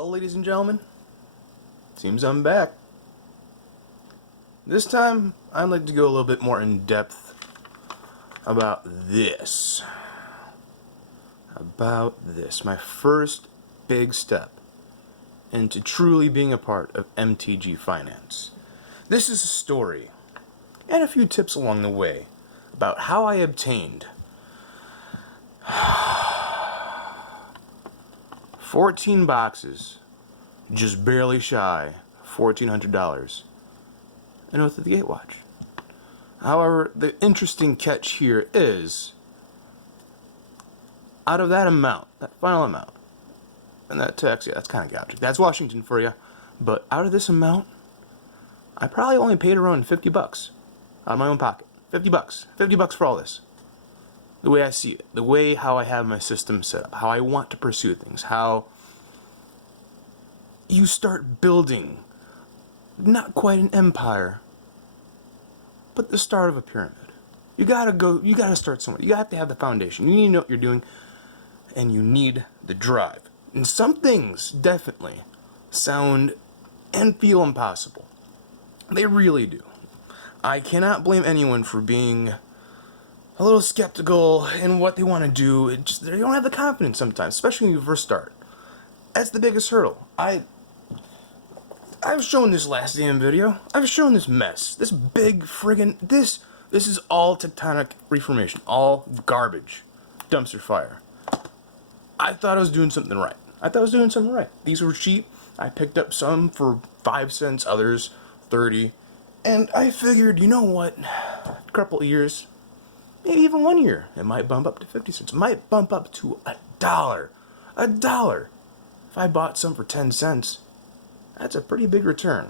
Well, ladies and gentlemen, seems I'm back. This time, I'd like to go a little bit more in depth about this. My first big step into truly being a part of MtG Finance. This is a story and a few tips along the way about how I obtained 14 boxes, just barely shy $1,400, and with the Gatewatch. However, the interesting catch here is, out of that amount, that final amount, and that tax, yeah, that's kind of gouging. That's Washington for you. But out of this amount, I probably only paid around 50 bucks out of my own pocket. 50 bucks. 50 bucks for all this. The way I see it. The way how I have my system set up. How I want to pursue things. How you start building not quite an empire, but the start of a pyramid. You gotta start somewhere. You have to have the foundation. You need to know what you're doing, and you need the drive. And some things definitely sound and feel impossible. They really do. I cannot blame anyone for being a little skeptical in what they want to do. They don't have the confidence sometimes, especially when you first start. That's the biggest hurdle. I've shown this last damn video. I've shown this mess. This big friggin' this is all tectonic reformation. All garbage. Dumpster fire. I thought I was doing something right. These were cheap. I picked up some for 5 cents, others 30. And I figured, you know what? A couple of years, maybe even 1 year, it might bump up to 50 cents. It might bump up to $1. $1. If I bought some for 10 cents, that's a pretty big return.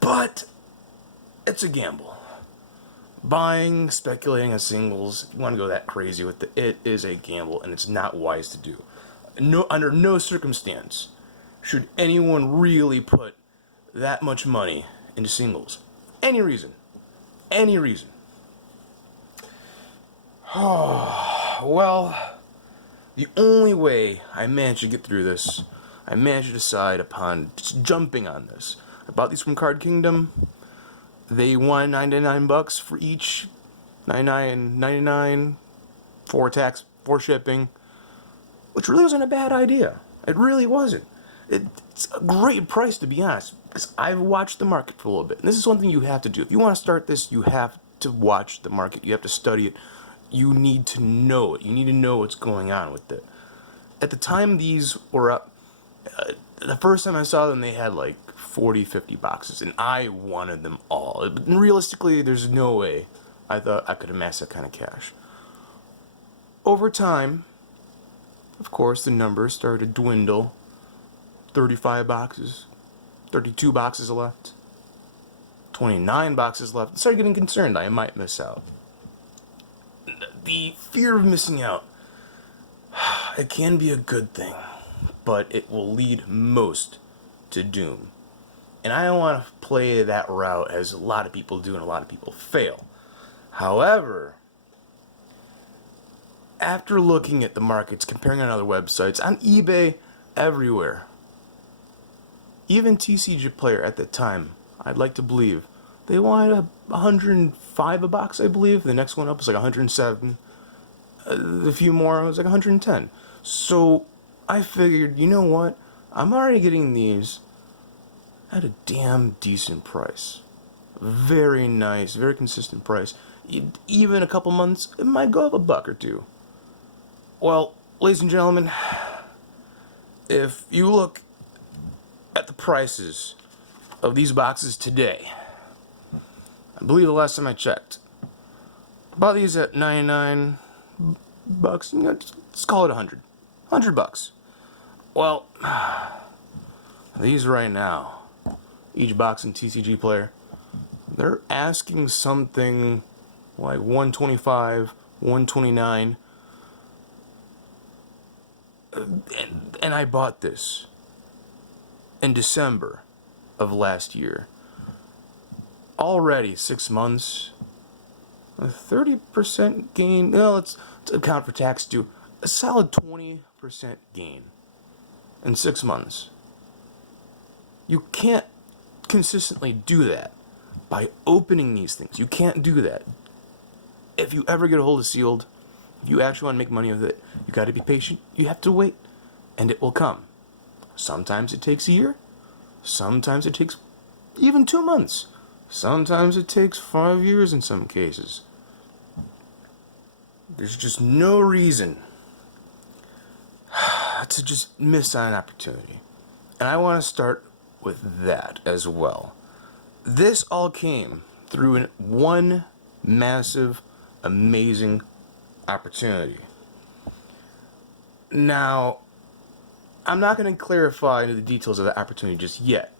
But it's a gamble. Buying, speculating on singles, you want to go that crazy with it is a gamble, and it's not wise to do. Under no circumstance should anyone really put that much money into singles. Any reason. Well, the only way I managed to get through this, I managed to decide upon just jumping on this. I bought these from Card Kingdom. They wanted 99 bucks for each, 99.99 for tax, for shipping, which really wasn't a bad idea. It really wasn't. It's a great price, to be honest, because I've watched the market for a little bit. And this is one thing you have to do. If you want to start this, you have to watch the market. You have to study it. You need to know it. You need to know what's going on with it. At the time these were up, the first time I saw them, they had like 40, 50 boxes, and I wanted them all. And realistically, there's no way I thought I could amass that kind of cash. Over time, of course, the numbers started to dwindle. 35 boxes, 32 boxes left, 29 boxes left. I started getting concerned I might miss out. The fear of missing out, it can be a good thing, but it will lead most to doom. And I don't want to play that route as a lot of people do and a lot of people fail. However, after looking at the markets, comparing on other websites, on eBay, everywhere, even TCG Player at the time, I'd like to believe, they wanted 105 a box, I believe. The next one up was like 107. A few more, it was like 110. So I figured, you know what? I'm already getting these at a damn decent price. Very nice, very consistent price. Even a couple months, it might go up $1 or $2. Well, ladies and gentlemen, if you look at the prices of these boxes today, I believe the last time I checked, bought these at 99 bucks. Let's call it 100. 100 bucks. Well, these right now, each box in TCG Player, they're asking something like 125, 129. And I bought this in December of last year. Already 6 months, a 30% gain. No, let's account for tax too. A solid 20% gain. in 6 months. You can't consistently do that by opening these things. You can't do that. If you ever get a hold of sealed, if you actually want to make money with it, you got to be patient. You have to wait, and it will come. Sometimes it takes a year. Sometimes it takes even 2 months. Sometimes it takes 5 years in some cases. There's just no reason to just miss on an opportunity. And I want to start with that as well. This all came through one massive, amazing opportunity. Now, I'm not going to clarify into the details of the opportunity just yet,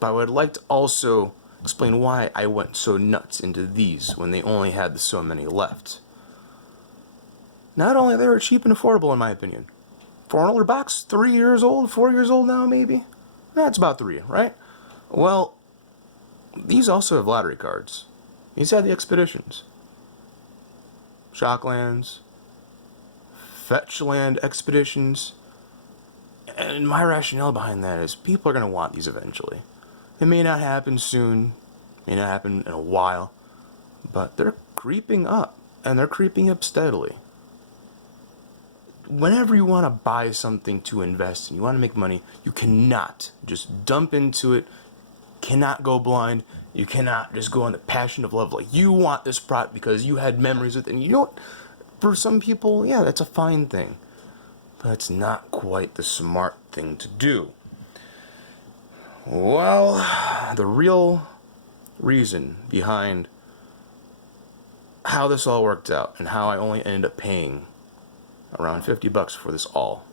but I would like to also explain why I went so nuts into these when they only had so many left. Not only they were cheap and affordable in my opinion. $400 box, 3 years old, 4 years old now maybe? That's about 3, right? Well, these also have lottery cards. These have the expeditions. Shocklands, Fetchland expeditions. And my rationale behind that is people are going to want these eventually. It may not happen soon, may not happen in a while, but they're creeping up, and they're creeping up steadily. Whenever you want to buy something to invest in, you want to make money, you cannot just dump into it, cannot go blind, you cannot just go on the passion of love. Like, you want this product because you had memories with it, and you know what? For some people, yeah, that's a fine thing. But it's not quite the smart thing to do. Well, the real reason behind how this all worked out and how I only ended up paying around $50 for this all.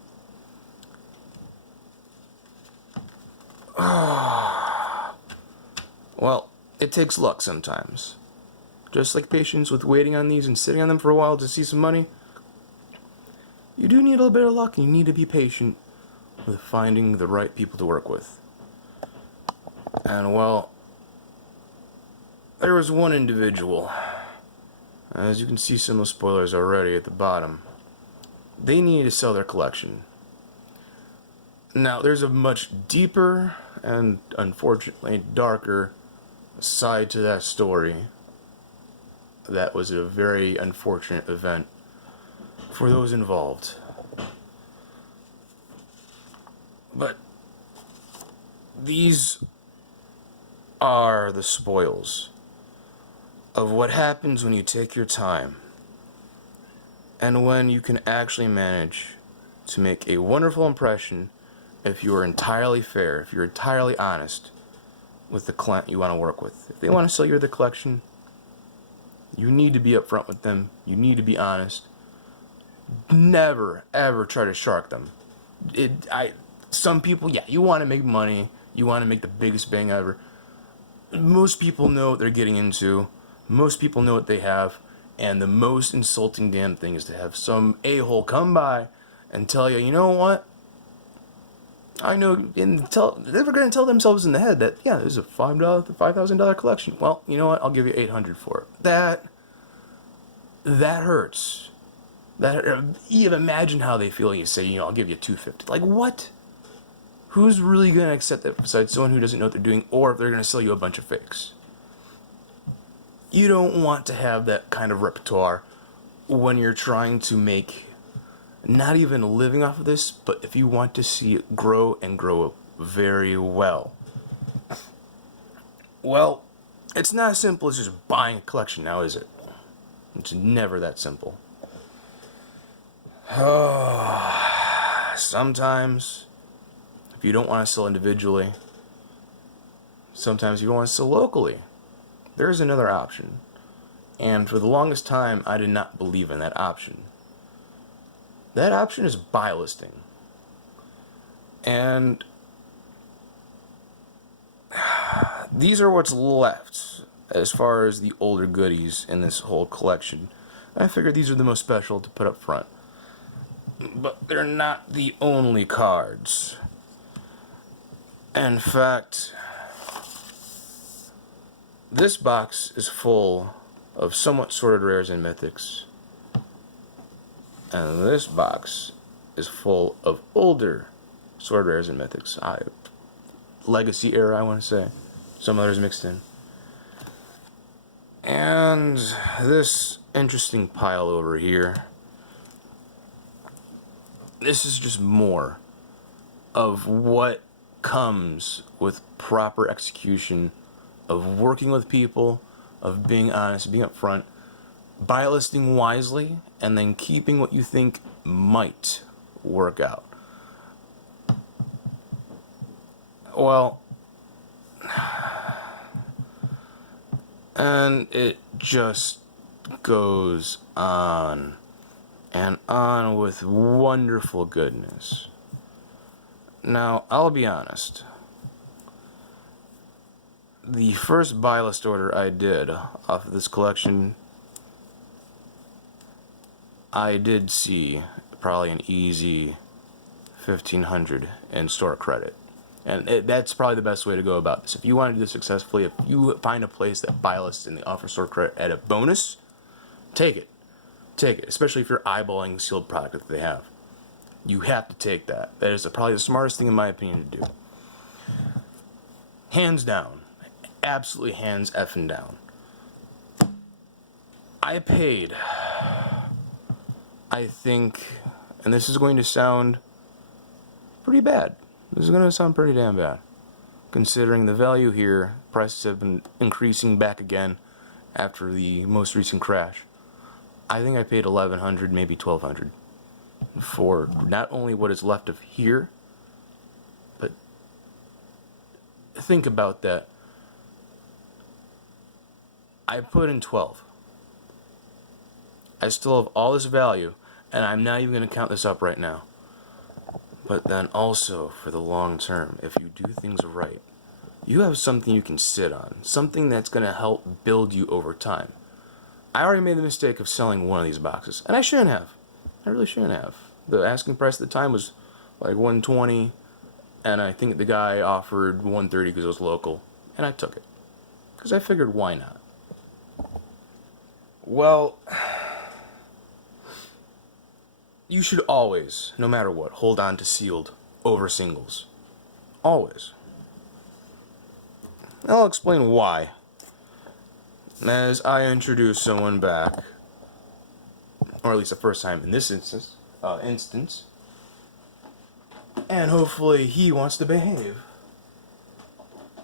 Well, it takes luck sometimes. Just like patience with waiting on these and sitting on them for a while to see some money, you do need a little bit of luck, and you need to be patient with finding the right people to work with. And well, there was one individual, as you can see some of the spoilers already at the bottom. They needed to sell their collection. Now, there's a much deeper and unfortunately darker side to that story. That was a very unfortunate event for those involved. But these are the spoils of what happens when you take your time and when you can actually manage to make a wonderful impression if you are entirely fair, if you're entirely honest with the client you want to work with. If they want to sell you the collection, you need to be upfront with them. You need to be honest. Never, ever try to shark them. Some people, yeah, you want to make money. You want to make the biggest bang ever. Most people know what they're getting into. Most people know what they have. And the most insulting damn thing is to have some a-hole come by and tell you, you know what? I know, and they're going to tell themselves in the head that, yeah, there's a $5,000 collection. Well, you know what? I'll give you $800 for it. That hurts. You imagine how they feel. You say, I'll give you $250. Like, what? Who's really going to accept that besides someone who doesn't know what they're doing, or if they're going to sell you a bunch of fakes? You don't want to have that kind of repertoire when you're trying to make not even a living off of this, but if you want to see it grow and grow very well. Well, it's not as simple as just buying a collection now, is it? It's never that simple. Sometimes, if you don't want to sell individually, sometimes you don't want to sell locally. There's another option. And for the longest time, I did not believe in that option. That option is buy listing. And these are what's left as far as the older goodies in this whole collection. I figured these are the most special to put up front. But they're not the only cards. In fact, this box is full of somewhat sorted rares and mythics. And this box is full of older sword rares and mythics. Legacy era, I want to say. Some others mixed in. And this interesting pile over here. This is just more of what comes with proper execution of working with people, of being honest, being upfront, buy listing wisely, and then keeping what you think might work out. Well, and it just goes on and on with wonderful goodness. Now, I'll be honest. The first buy list order I did off of this collection, I did see probably an easy 1,500 in store credit. And that's probably the best way to go about this. If you want to do this successfully, if you find a place that buy lists and they offer store credit at a bonus, take it. Take it, especially if you're eyeballing the sealed product that they have. You have to take that. That is probably the smartest thing in my opinion to do. Hands down. Absolutely hands effing down. I paid, I think, and this is going to sound pretty bad. This is going to sound pretty damn bad. Considering the value here, prices have been increasing back again after the most recent crash. I think I paid $1,100, maybe $1,200 for not only what is left of here, but think about that. I put in 12. I still have all this value, and I'm not even going to count this up right now. But then also, for the long term, if you do things right, you have something you can sit on, something that's going to help build you over time. I already made the mistake of selling one of these boxes, and I shouldn't have. I really shouldn't have. The asking price at the time was like $120, and I think the guy offered $130 because it was local, and I took it. Because I figured, why not? Well, you should always, no matter what, hold on to sealed over singles. Always. I'll explain why as I introduce someone back, or at least the first time in this instance, and hopefully he wants to behave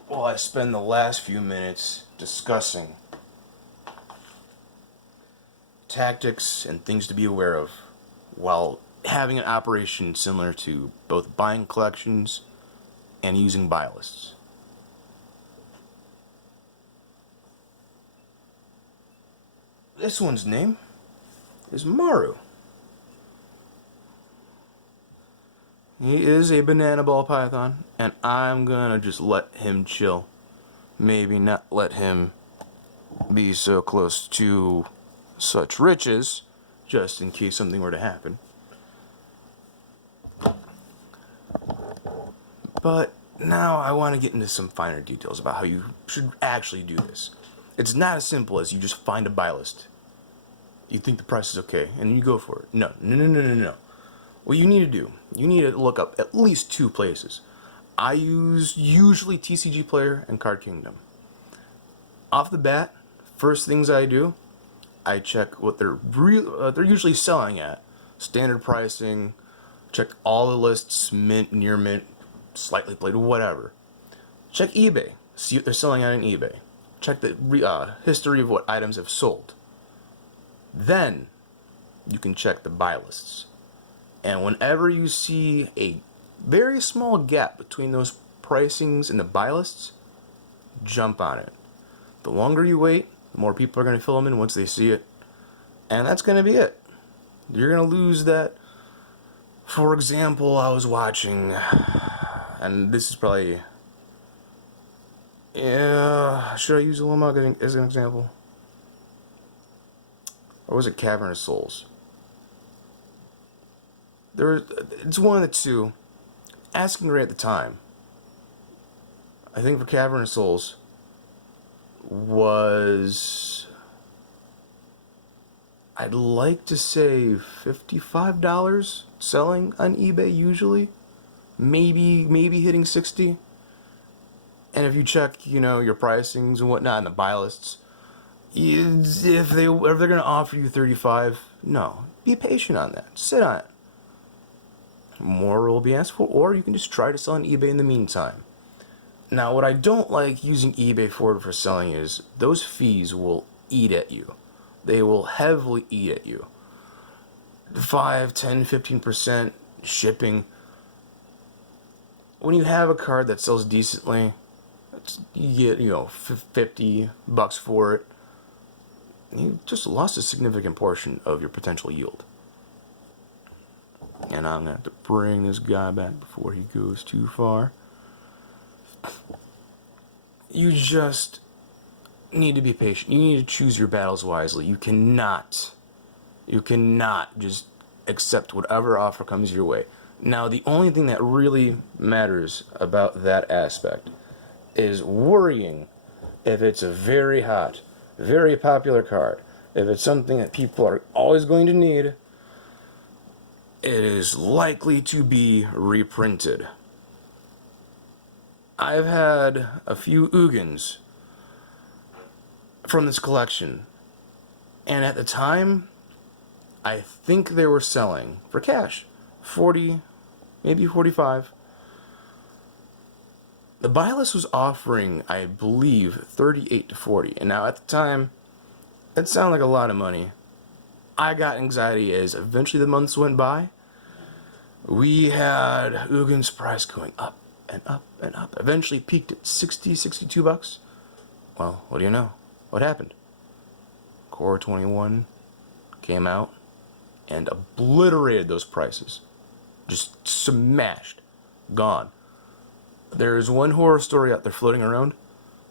while I spend the last few minutes discussing tactics and things to be aware of while having an operation similar to both buying collections and using buy lists. This one's name is Maru. He is a banana ball python, and I'm gonna just let him chill. Maybe not let him be so close to such riches, just in case something were to happen. But now I want to get into some finer details about how you should actually do this. It's not as simple as you just find a buy list. You think the price is okay, and you go for it. No. What you need to do, you need to look up at least two places. I use usually TCG Player and Card Kingdom. Off the bat, first things I do, I check what they're usually selling at. Standard pricing, check all the lists, mint, near mint, slightly played, whatever. Check eBay, see what they're selling at on eBay. Check the history of what items have sold. Then you can check the buy lists. And whenever you see a very small gap between those pricings and the buy lists, jump on it. The longer you wait, the more people are going to fill them in once they see it. And that's going to be it. You're going to lose that. For example, I was watching, and this is probably, should I use Lomog as an example? Or was it Cavern of Souls? It's one of the two. Asking rate at the time, I think for Cavern of Souls, was, I'd like to say $55 selling on eBay usually. maybe hitting 60. And if you check, your pricings and whatnot in the buy lists, if they're gonna offer you 35, no, be patient on that. Sit on it. More will be asked for, or you can just try to sell on eBay in the meantime. Now, what I don't like using eBay for selling is those fees will eat at you. They will heavily eat at you. 5, 10, 15% shipping. When you have a card that sells decently, you get, $50 for it. You just lost a significant portion of your potential yield. And I'm going to have to bring this guy back before he goes too far. You just need to be patient. You need to choose your battles wisely. You cannot just accept whatever offer comes your way. Now, the only thing that really matters about that aspect is worrying if it's a very hot, very popular card. If it's something that people are always going to need, it is likely to be reprinted. I've had a few Ugins from this collection, and at the time, I think they were selling for cash, 40, maybe 45. The buy list was offering, I believe, 38 to 40, and now at the time, it sounded like a lot of money. I got anxiety as eventually the months went by. We had Ugin's price going up and up and up. Eventually peaked at 60, 62 bucks. Well, what do you know? What happened? Core 21 came out and obliterated those prices. Just smashed. Gone. There's one horror story out there floating around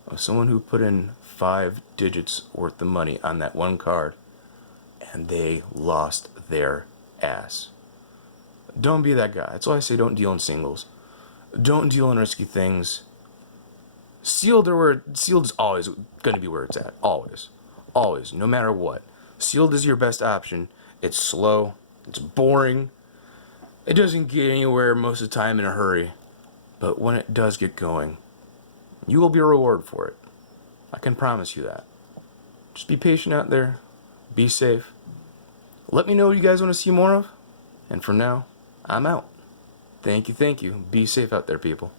of someone who put in 5 digits worth of money on that one card, and they lost their ass. Don't be that guy. That's why I say don't deal in singles. Don't deal in risky things. Sealed is always going to be where it's at. Always. Always. No matter what. Sealed is your best option. It's slow. It's boring. It doesn't get anywhere most of the time in a hurry. But when it does get going, you will be rewarded for it. I can promise you that. Just be patient out there. Be safe. Let me know what you guys want to see more of. And for now, I'm out. Thank you. Be safe out there, people.